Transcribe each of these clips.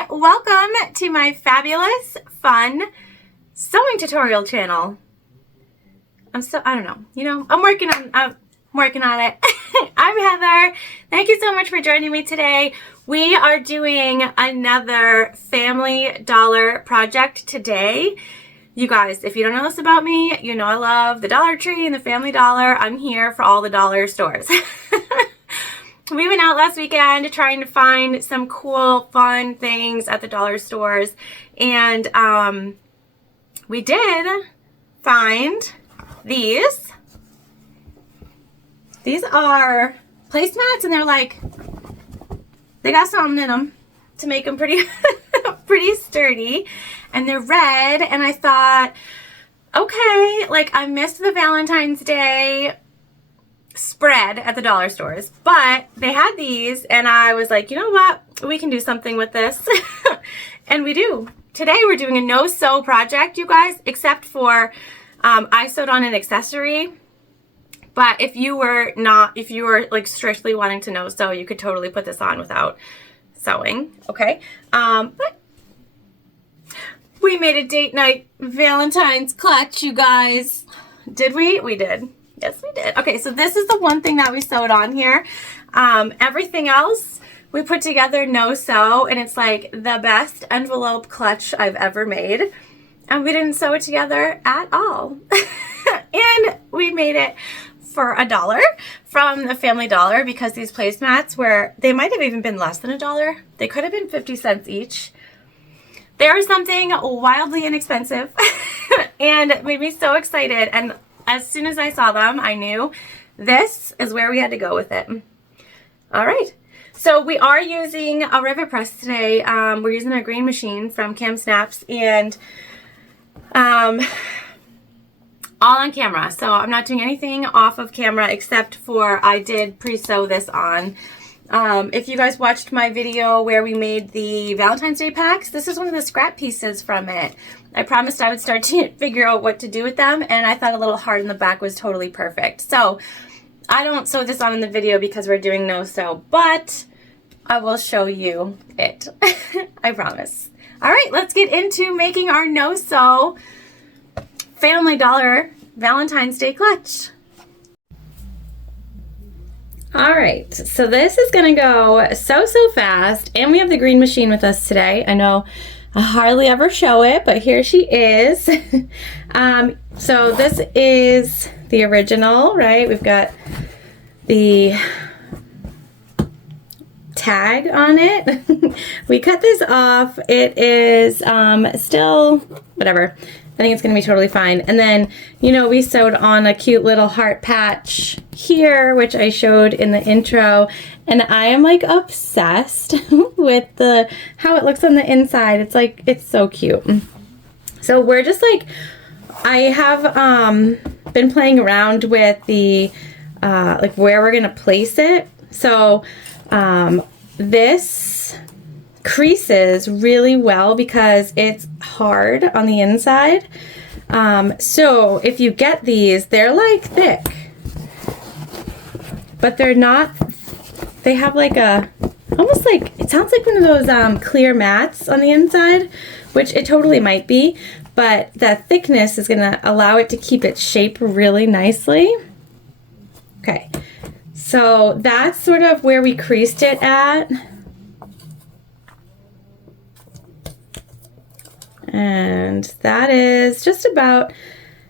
Hi, welcome to my fabulous, fun sewing tutorial channel. I don't know, I'm working on it. I'm Heather. Thank you so much for joining me today. We are doing another Family Dollar project today. You guys, if you don't know this about me, you know I love the Dollar Tree and the Family Dollar. I'm here for all the dollar stores. We went out last weekend trying to find some cool, fun things at the dollar stores, and we did find these. These are placemats, and they got something in them to make them pretty, pretty sturdy, and they're red, and I thought, okay, I missed the Valentine's Day spread at the dollar stores, but they had these, and I was like, you know what, we can do something with this. And we do. Today we're doing a no sew project, you guys, except for I sewed on an accessory, but if you were strictly wanting to no sew, you could totally put this on without sewing, okay? But we made a date night Valentine's clutch, you guys. Did we? We did. Yes, we did. Okay, so this is the one thing that we sewed on here. Everything else we put together no sew, and it's like the best envelope clutch I've ever made. And we didn't sew it together at all. And we made it for $1 from the Family Dollar, because these placemats they might have even been less than $1. They could have been 50 cents each. They were something wildly inexpensive and it made me so excited. And as soon as I saw them, I knew this is where we had to go with it. All right. So we are using a rivet press today. We're using a green machine from Cam Snaps, and all on camera. So I'm not doing anything off of camera except for I did pre-sew this on. If you guys watched my video where we made the Valentine's Day packs, this is one of the scrap pieces from it. I promised I would start to figure out what to do with them, and I thought a little heart in the back was totally perfect. So I don't sew this on in the video because we're doing no sew, but I will show you it. I promise. All right, let's get into making our no sew Family Dollar Valentine's Day clutch. All right, so this is gonna go so fast, and we have the green machine with us today. I know I hardly ever show it, but here she is. So this is the original, right? We've got the tag on it. We cut this off. It is still whatever. I think it's going to be totally fine. And then, we sewed on a cute little heart patch here, which I showed in the intro. And I am obsessed with how it looks on the inside. It's so cute. So we're just I have been playing around with the where we're going to place it. So this creases really well because it's hard on the inside. So if you get these, they're thick, but they're not. They have almost it sounds like one of those clear mats on the inside, which it totally might be, but that thickness is going to allow it to keep its shape really nicely. Okay, so that's sort of where we creased it at. And that is just about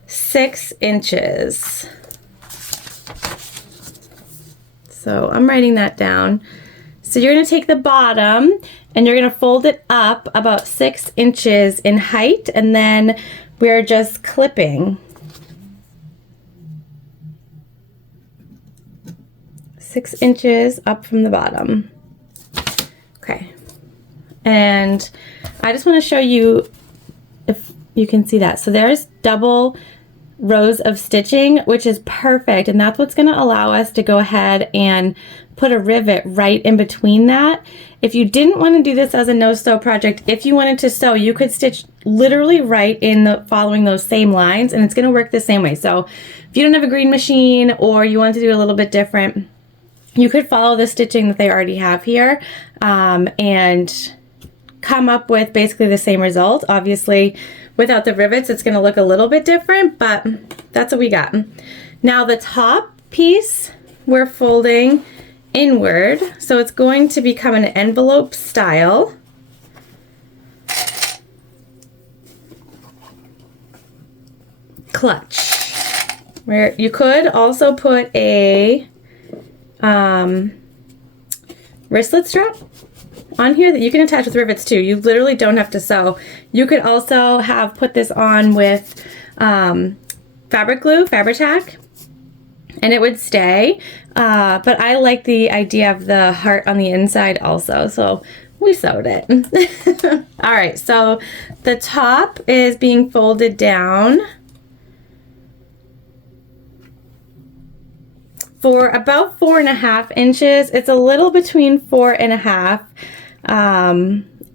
6 inches. So I'm writing that down. So you're going to take the bottom and you're going to fold it up about 6 inches in height, and then we're just clipping 6 inches up from the bottom. Okay. And I just want to show you if you can see that. So there's double rows of stitching, which is perfect, and that's what's going to allow us to go ahead and put a rivet right in between that. If you didn't want to do this as a no sew project, if you wanted to sew, you could stitch literally right in following those same lines, and it's going to work the same way. So if you don't have a green machine or you want to do it a little bit different, you could follow the stitching that they already have here and come up with basically the same result. Obviously, without the rivets, it's gonna look a little bit different, but that's what we got. Now the top piece, we're folding inward, so it's going to become an envelope style. Clutch. Where you could also put a wristlet strap on here that you can attach with rivets too. You literally don't have to sew. You could also have put this on with fabric glue, Fabri-Tac, and it would stay. But I like the idea of the heart on the inside also, so we sewed it. All right, so the top is being folded down for about 4.5 inches. It's a little between 4.5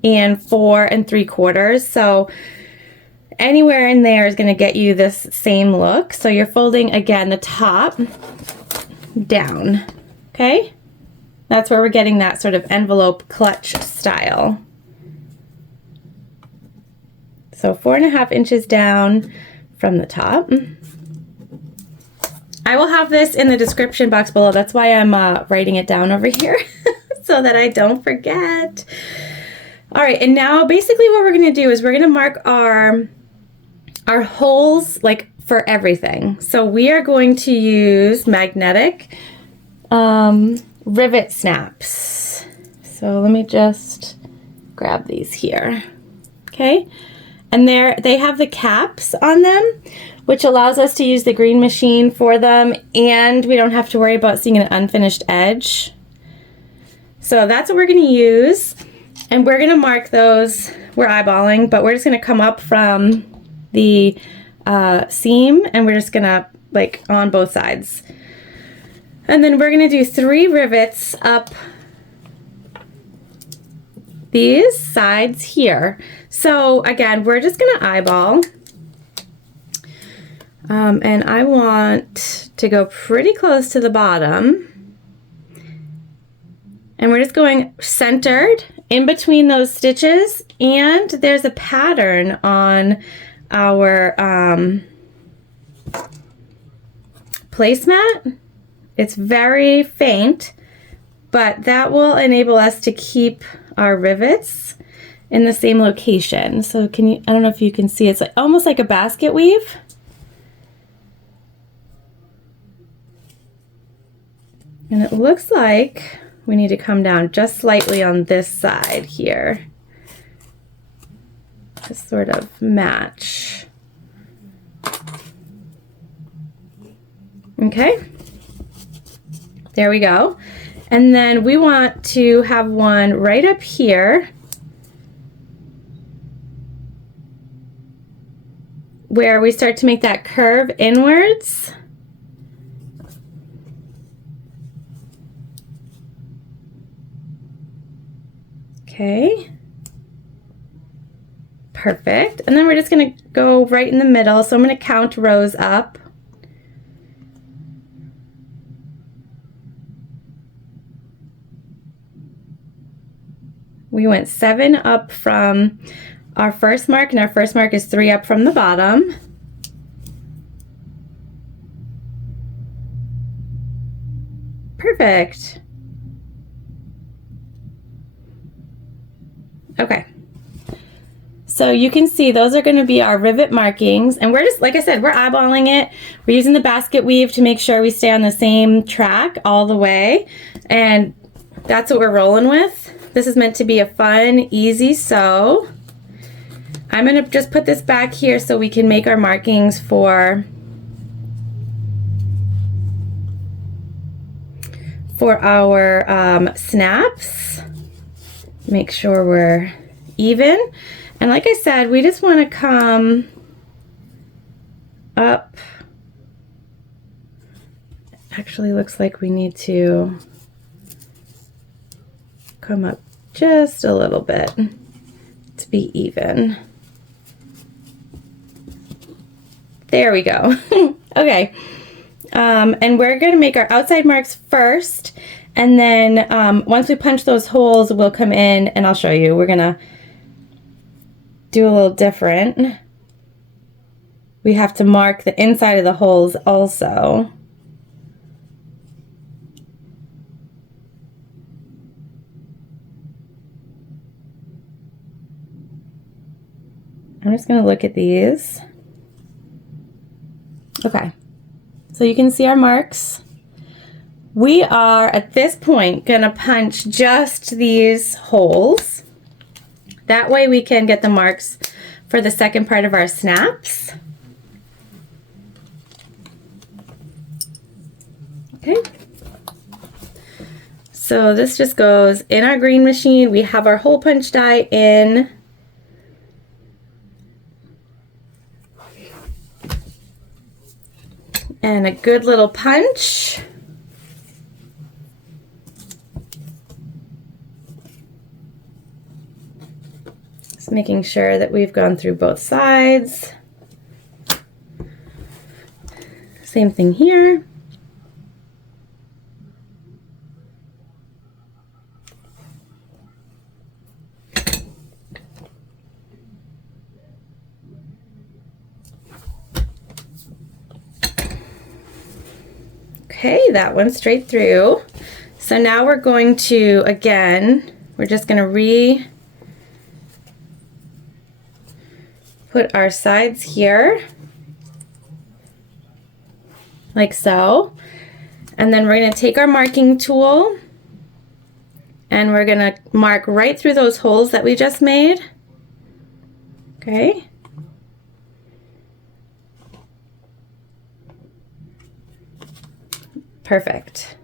and 4 3/4. So anywhere in there is going to get you this same look. So you're folding again the top down. Okay, that's where we're getting that sort of envelope clutch style. So 4.5 inches down from the top. I will have this in the description box below. That's why I'm writing it down over here so that I don't forget. All right, and now basically what we're gonna do is we're gonna mark our holes like for everything. So we are going to use magnetic rivet snaps. So let me just grab these here. Okay, and they have the caps on them, which allows us to use the green machine for them, and we don't have to worry about seeing an unfinished edge. So that's what we're gonna use, and we're gonna mark those. We're eyeballing, but we're just gonna come up from the seam, and we're just gonna like on both sides. And then we're gonna do 3 rivets up these sides here. So again, we're just gonna eyeball. And I want to go pretty close to the bottom. And we're just going centered in between those stitches, and there's a pattern on our placemat. It's very faint, but that will enable us to keep our rivets in the same location. So can you, I don't know if you can see, it's like almost like a basket weave. And it looks like we need to come down just slightly on this side here to sort of match. Okay, there we go. And then we want to have one right up here where we start to make that curve inwards. Okay, perfect. And then we're just gonna go right in the middle. So I'm gonna count rows up. We went 7 up from our first mark, and our first mark is 3 up from the bottom. Perfect. Okay, so you can see those are going to be our rivet markings, and we're just, like I said, we're eyeballing it. We're using the basket weave to make sure we stay on the same track all the way, and that's what we're rolling with. This is meant to be a fun, easy sew. I'm going to just put this back here so we can make our markings for our snaps. Make sure we're even, and like I said, we just want to come up. Actually looks like we need to come up just a little bit to be even. There we go. Okay, and we're going to make our outside marks first, and then once we punch those holes, we'll come in and I'll show you. We're gonna do a little different. We have to mark the inside of the holes also. I'm just going to look at these. Okay, so you can see our marks. We are, at this point, going to punch just these holes. That way we can get the marks for the second part of our snaps. Okay. So this just goes in our green machine. We have our hole punch die in. And a good little punch. Just making sure that we've gone through both sides. Same thing here. Okay, that went straight through. So now we're going to, again, we're just going to put our sides here, like so. And then we're going to take our marking tool and we're going to mark right through those holes that we just made. Okay. Perfect.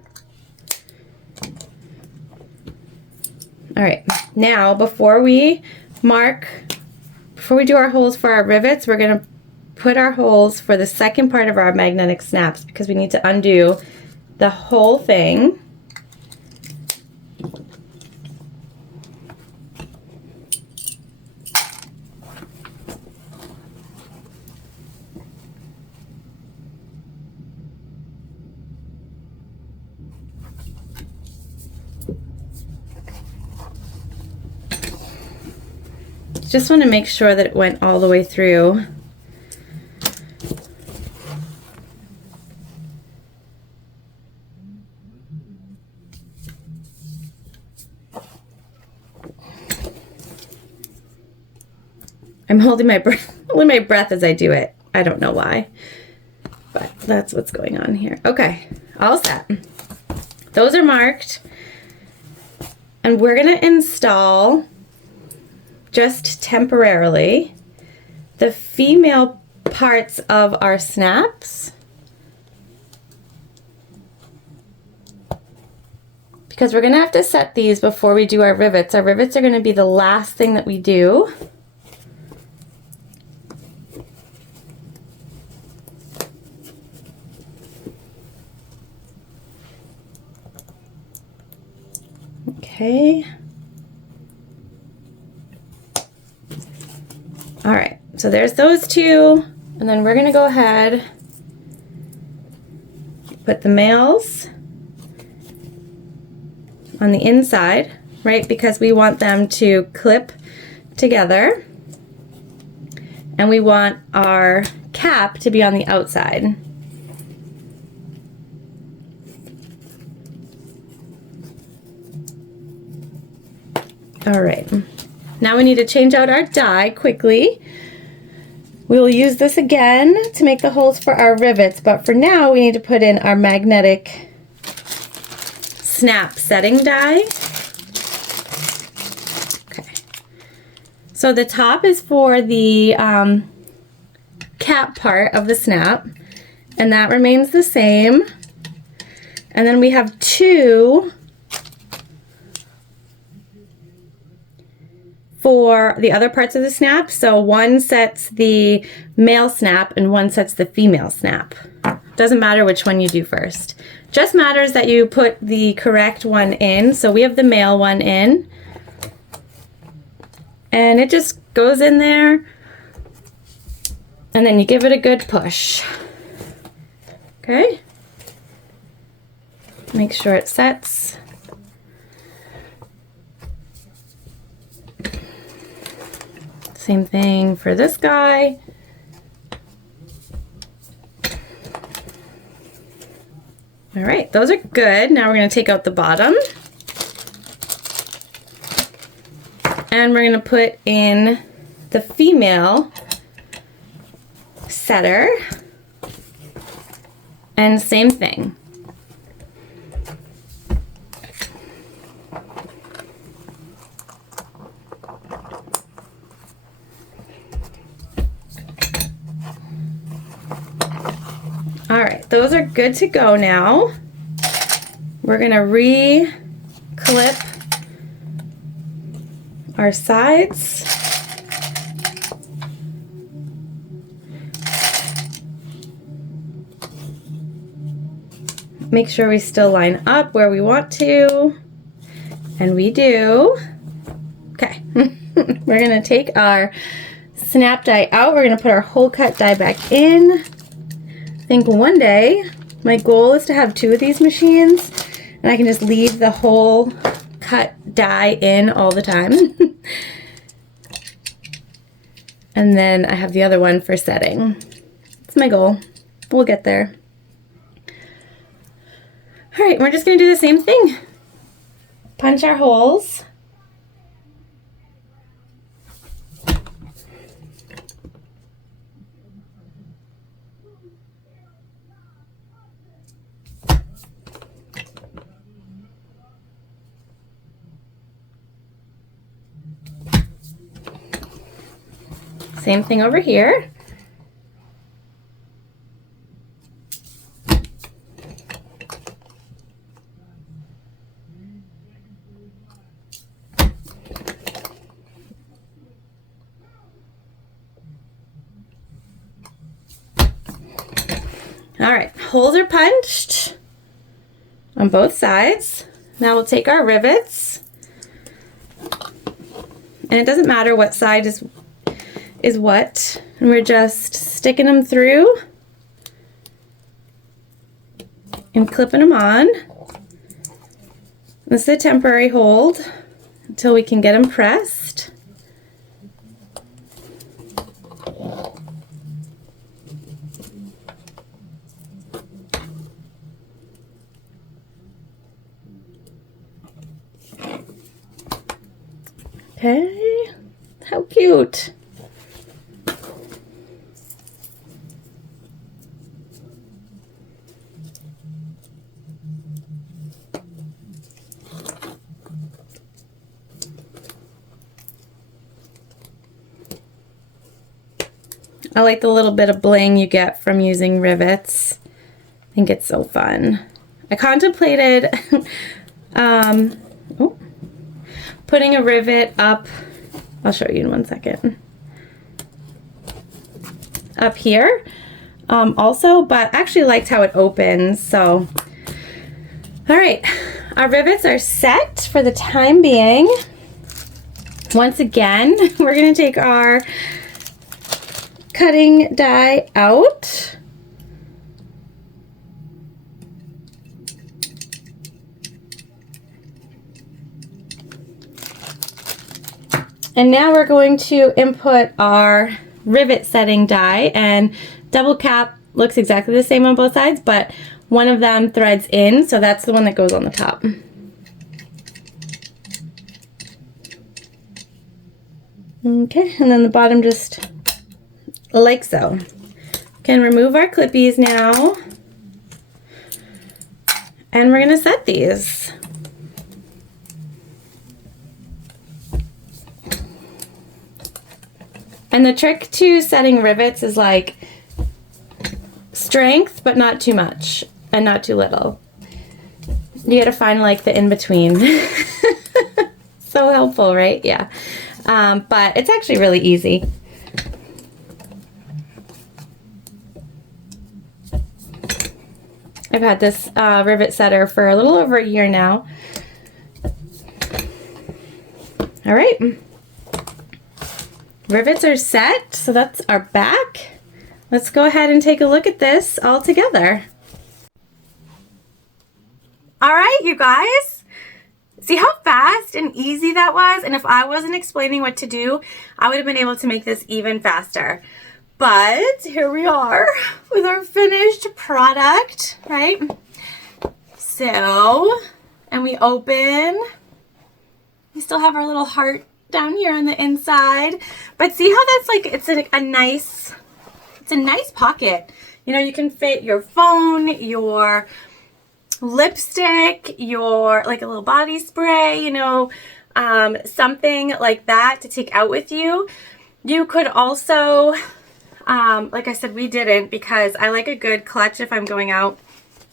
All right, now before we do our holes for our rivets, we're going to put our holes for the second part of our magnetic snaps because we need to undo the whole thing. Just want to make sure that it went all the way through. I'm holding my breath as I do it. I don't know why, but that's what's going on here. Okay, all set. Those are marked, and we're gonna install, just temporarily, the female parts of our snaps, because we're gonna have to set these before we do our rivets. Our rivets are gonna be the last thing that we do. Okay. All right, so there's those two, and then we're gonna go ahead, put the males on the inside, right, because we want them to clip together, and we want our cap to be on the outside. All right. Now we need to change out our die quickly. We'll use this again to make the holes for our rivets, but for now we need to put in our magnetic snap setting die. Okay. So the top is for the cap part of the snap, and that remains the same. And then we have two for the other parts of the snap. So one sets the male snap and one sets the female snap. Doesn't matter which one you do first. Just matters that you put the correct one in. So we have the male one in, and it just goes in there, and then you give it a good push. Okay? Make sure it sets. Same thing for this guy. All right, those are good. Now we're going to take out the bottom. And we're going to put in the female setter. And same thing. All right, those are good to go now. We're gonna re-clip our sides. Make sure we still line up where we want to, and we do. Okay, we're gonna take our snap die out. We're gonna put our hole cut die back in. I think one day my goal is to have 2 of these machines and I can just leave the hole cut die in all the time. And then I have the other one for setting. It's my goal. We'll get there. All right, we're just gonna do the same thing. Punch our holes. Same thing over here. All right, holes are punched on both sides. Now we'll take our rivets, and it doesn't matter what side is what, and we're just sticking them through and clipping them on. This is a temporary hold until we can get them pressed. Okay, how cute. I like the little bit of bling you get from using rivets. I think it's so fun. I contemplated putting a rivet up, I'll show you in 1 second, up here also, but I actually liked how it opens, so. All right, our rivets are set for the time being. Once again, we're gonna take our cutting die out. And now we're going to input our rivet setting die, and double cap looks exactly the same on both sides, but one of them threads in, so that's the one that goes on the top. Okay, and then the bottom just like so. Can remove our clippies now, and we're gonna set these. And the trick to setting rivets is like strength, but not too much and not too little. You gotta find like the in-between. So helpful, right? Yeah. But it's actually really easy. I've had this rivet setter for a little over a year now. All right. Rivets are set, so that's our back. Let's go ahead and take a look at this all together. All right, you guys. See how fast and easy that was? And if I wasn't explaining what to do, I would have been able to make this even faster. But here we are with our finished product, right? So, and we open. We still have our little heart down here on the inside. But see how that's like, it's a nice pocket. You know, you can fit your phone, your lipstick, your like a little body spray, you know, something like that to take out with you. You could also, like I said, we didn't because I like a good clutch if I'm going out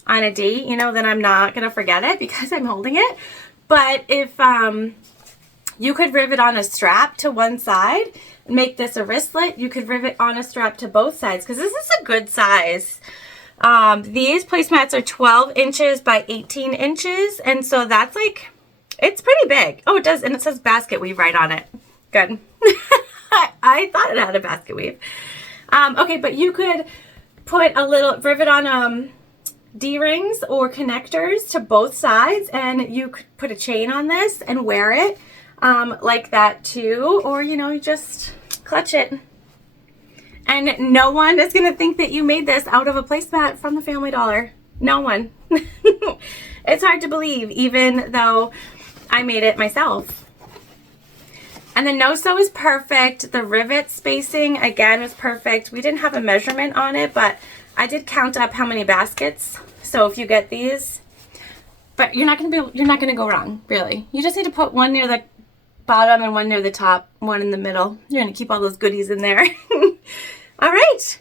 on a date, you know, then I'm not going to forget it because I'm holding it. But if you could rivet on a strap to one side, make this a wristlet, you could rivet on a strap to both sides because this is a good size. These placemats are 12 inches by 18 inches. And so that's like, it's pretty big. Oh, it does. And it says basket weave right on it. Good. I thought it had a basket weave. Okay, but you could put a little rivet on, D-rings or connectors to both sides. And you could put a chain on this and wear it, like that too. Or, you know, you just clutch it. And no one is going to think that you made this out of a placemat from the Family Dollar. No one. It's hard to believe, even though I made it myself. And the no-sew is perfect. The rivet spacing, again, was perfect. We didn't have a measurement on it, but I did count up how many baskets. So if you get these, but you're not going to go wrong, really. You just need to put one near the bottom and one near the top, one in the middle. You're going to keep all those goodies in there. All right.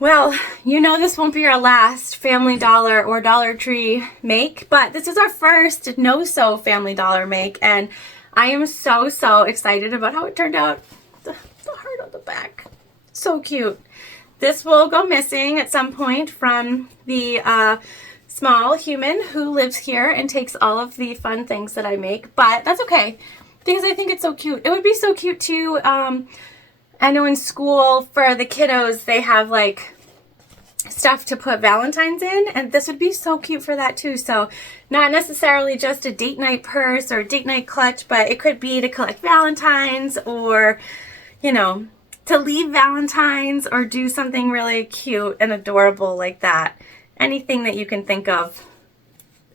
Well, you know this won't be our last Family Dollar or Dollar Tree make, but this is our first no-sew Family Dollar make, and I am so, so excited about how it turned out. The heart on the back. So cute. This will go missing at some point from the small human who lives here and takes all of the fun things that I make, but that's okay because I think it's so cute. It would be so cute too. I know in school for the kiddos, they have like stuff to put Valentines in, and this would be so cute for that too. So not necessarily just a date night purse or date night clutch, but it could be to collect Valentines or, you know, to leave Valentines or do something really cute and adorable like that. Anything that you can think of.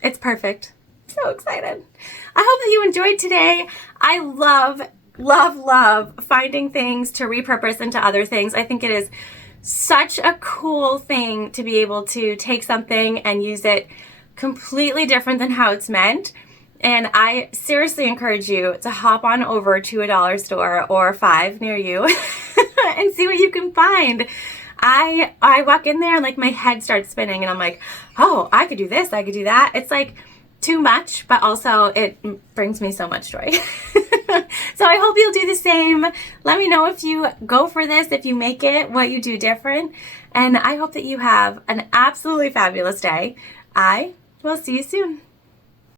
It's perfect. So excited. I hope that you enjoyed today. I love finding things to repurpose into other things. I think it is such a cool thing to be able to take something and use it completely different than how it's meant. And I seriously encourage you to hop on over to a dollar store or 5 near you and see what you can find. I walk in there and like my head starts spinning and I'm like, oh, I could do this, I could do that. It's like too much, but also it brings me so much joy. So I hope you'll do the same. Let me know if you go for this, if you make it, what you do different. And I hope that you have an absolutely fabulous day. I will see you soon.